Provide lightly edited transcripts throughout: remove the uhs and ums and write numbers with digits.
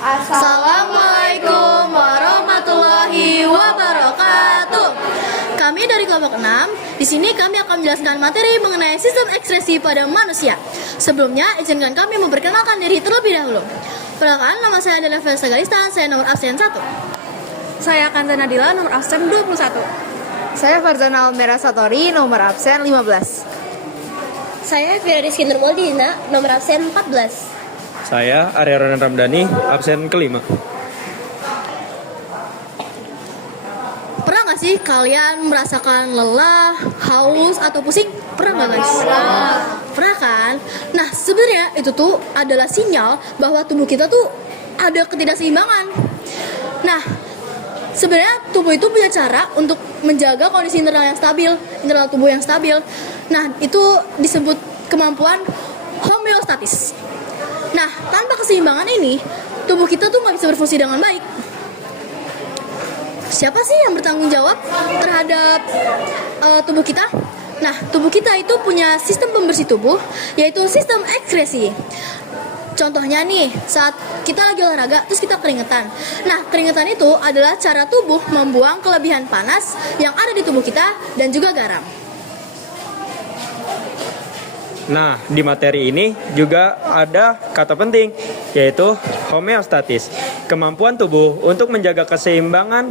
Assalamualaikum warahmatullahi wabarakatuh. Kami dari kelompok 6. Di sini kami akan menjelaskan materi mengenai sistem ekspresi pada manusia. Sebelumnya, izinkan kami memperkenalkan diri terlebih dahulu. Perkenalkan, nama saya adalah Felsa Galistan, saya nomor absen 1. Saya Kanta Nadila, nomor absen 21. Saya Farzana Almera Satori, nomor absen 15. Saya Fira Rizky Nurmoldina, nomor absen 14. Saya Arya Ronan Ramdhani, absen kelima. Pernah nggak sih kalian merasakan lelah, haus, atau pusing? Pernah nggak guys? Pernah kan? Nah, sebenarnya itu tuh adalah sinyal bahwa tubuh kita tuh ada ketidakseimbangan. Nah, sebenarnya tubuh itu punya cara untuk menjaga kondisi internal tubuh yang stabil. Nah, itu disebut kemampuan homeostatis. Nah, tanpa keseimbangan ini, tubuh kita tuh nggak bisa berfungsi dengan baik. Siapa sih yang bertanggung jawab terhadap tubuh kita? Nah, tubuh kita itu punya sistem pembersih tubuh, yaitu sistem ekskresi. Contohnya nih, saat kita lagi olahraga, terus kita keringetan. Nah, keringetan itu adalah cara tubuh membuang kelebihan panas yang ada di tubuh kita dan juga garam. Nah, di materi ini juga ada kata penting, yaitu homeostatis, kemampuan tubuh untuk menjaga keseimbangan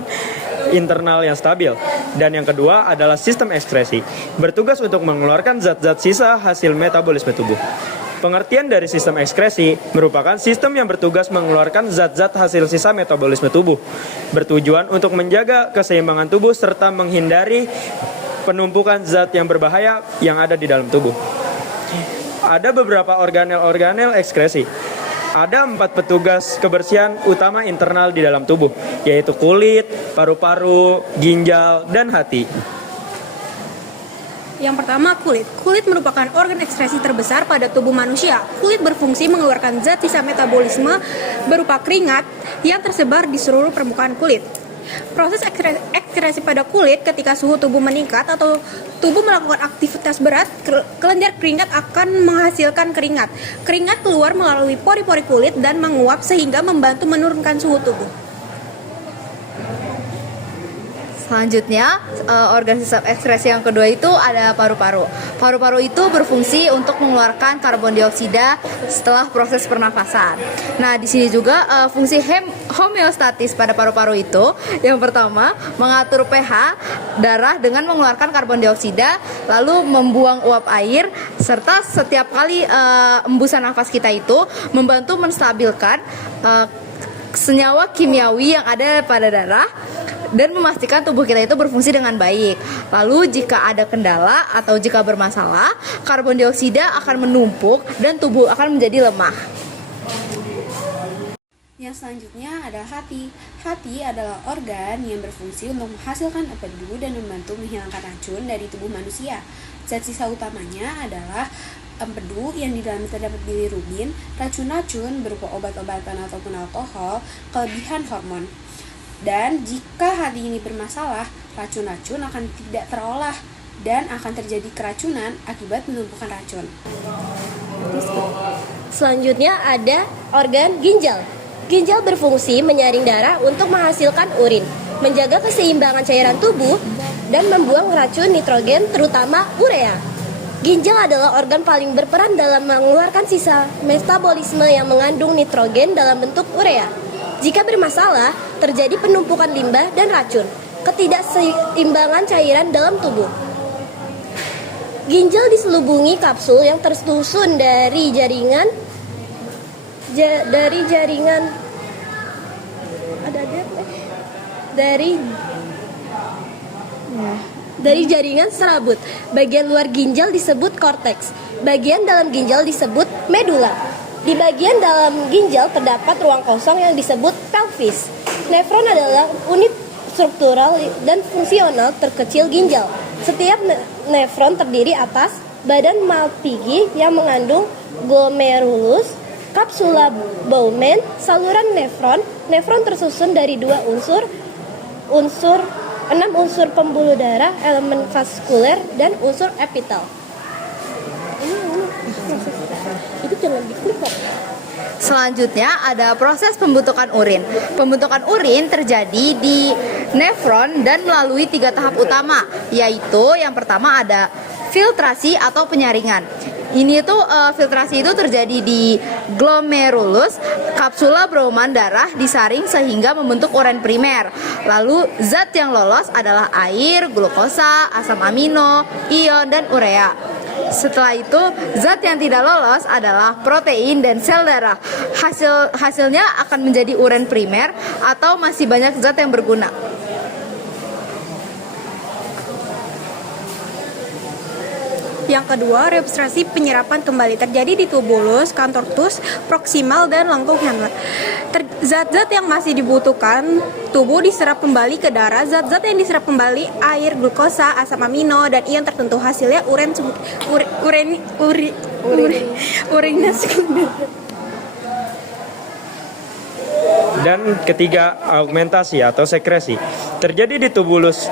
internal yang stabil. Dan yang kedua adalah sistem ekskresi, bertugas untuk mengeluarkan zat-zat sisa hasil metabolisme tubuh. Pengertian dari sistem ekskresi merupakan sistem yang bertugas mengeluarkan zat-zat hasil sisa metabolisme tubuh, bertujuan untuk menjaga keseimbangan tubuh serta menghindari penumpukan zat yang berbahaya yang ada di dalam tubuh. Ada beberapa organel ekskresi. Ada 4 petugas kebersihan utama internal di dalam tubuh, yaitu kulit, paru-paru, ginjal, dan hati. Yang pertama, kulit. Kulit merupakan organ ekskresi terbesar pada tubuh manusia. Kulit berfungsi mengeluarkan zat sisa metabolisme berupa keringat yang tersebar di seluruh permukaan kulit. Proses ekskresi pada kulit ketika suhu tubuh meningkat atau tubuh melakukan aktivitas berat, kelenjar keringat akan menghasilkan keringat. Keringat keluar melalui pori-pori kulit dan menguap sehingga membantu menurunkan suhu tubuh. Selanjutnya, organ sistem ekskresi yang kedua itu ada paru-paru. Paru-paru itu berfungsi untuk mengeluarkan karbon dioksida setelah proses pernafasan. Nah, di sini juga fungsi homeostatis pada paru-paru itu, yang pertama, mengatur pH darah dengan mengeluarkan karbon dioksida, lalu membuang uap air, serta setiap kali embusan nafas kita itu membantu menstabilkan senyawa kimiawi yang ada pada darah dan memastikan tubuh kita itu berfungsi dengan baik. Lalu jika ada kendala atau jika bermasalah, karbon dioksida akan menumpuk dan tubuh akan menjadi lemah. Yang selanjutnya adalah hati. Hati adalah organ yang berfungsi untuk menghasilkan empedu dan membantu menghilangkan racun dari tubuh manusia. Zat sisa utamanya adalah empedu yang di dalamnya terdapat bilirubin, racun-racun berupa obat-obatan ataupun alkohol, kelebihan hormon. Dan jika hati ini bermasalah, racun-racun akan tidak terolah dan akan terjadi keracunan akibat penumpukan racun. Selanjutnya ada organ ginjal. Ginjal berfungsi menyaring darah untuk menghasilkan urin, menjaga keseimbangan cairan tubuh, dan membuang racun nitrogen terutama urea. Ginjal adalah organ paling berperan dalam mengeluarkan sisa metabolisme yang mengandung nitrogen dalam bentuk urea. Jika bermasalah, terjadi penumpukan limbah dan racun, ketidakseimbangan cairan dalam tubuh. Ginjal diselubungi kapsul yang tersusun dari jaringan serabut. Bagian luar ginjal disebut korteks. Bagian dalam ginjal disebut medula. Di bagian dalam ginjal terdapat ruang kosong yang disebut pelvis. Nefron adalah unit struktural dan fungsional terkecil ginjal. Setiap nefron terdiri atas badan Malpighi yang mengandung glomerulus, kapsula Bowman, saluran nefron. Nefron tersusun dari 2 unsur 6 unsur pembuluh darah, elemen vaskuler, dan unsur epitel. Itu jangan diklik kok. Selanjutnya ada proses pembentukan urin. Pembentukan urin terjadi di nefron dan melalui 3 tahap utama, yaitu yang pertama ada filtrasi atau penyaringan. Ini tuh filtrasi itu terjadi di glomerulus, kapsula broman darah disaring sehingga membentuk urin primer. Lalu zat yang lolos adalah air, glukosa, asam amino, ion, dan urea. Setelah itu, zat yang tidak lolos adalah protein dan sel darah. Hasilnya akan menjadi urin primer atau masih banyak zat yang berguna. Yang kedua, reabsorpsi penyerapan kembali terjadi di tubulus, canthortus, proximal, dan lengkung Henle. Zat-zat yang masih dibutuhkan tubuh diserap kembali ke darah. Zat-zat yang diserap kembali air, glukosa, asam amino, dan ion tertentu. Hasilnya urina sekunder. Dan ketiga, augmentasi atau sekresi terjadi di tubulus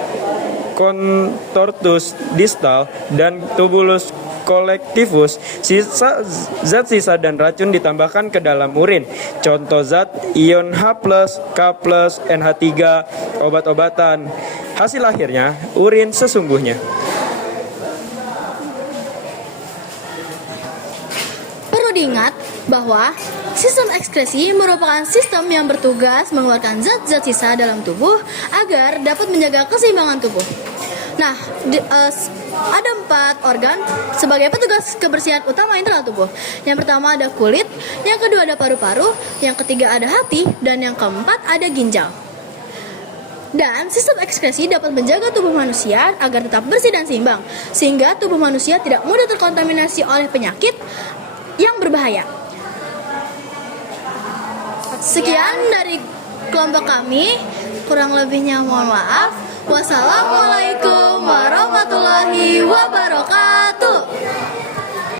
contortus distal dan tubulus collectivus. Zat sisa dan racun ditambahkan ke dalam urin. Contoh zat ion H+, K+, NH3, obat-obatan. Hasil akhirnya urin sesungguhnya. Perlu diingat bahwa sistem ekskresi merupakan sistem yang bertugas mengeluarkan zat-zat sisa dalam tubuh agar dapat menjaga keseimbangan tubuh. Nah, ada 4 organ sebagai petugas kebersihan utama internal tubuh. Yang pertama ada kulit, yang kedua ada paru-paru, yang ketiga ada hati, dan yang keempat ada ginjal. Dan sistem ekskresi dapat menjaga tubuh manusia agar tetap bersih dan seimbang, sehingga tubuh manusia tidak mudah terkontaminasi oleh penyakit yang berbahaya. Sekian dari kelompok kami, kurang lebihnya mohon maaf. Wassalamualaikum warahmatullahi wabarakatuh.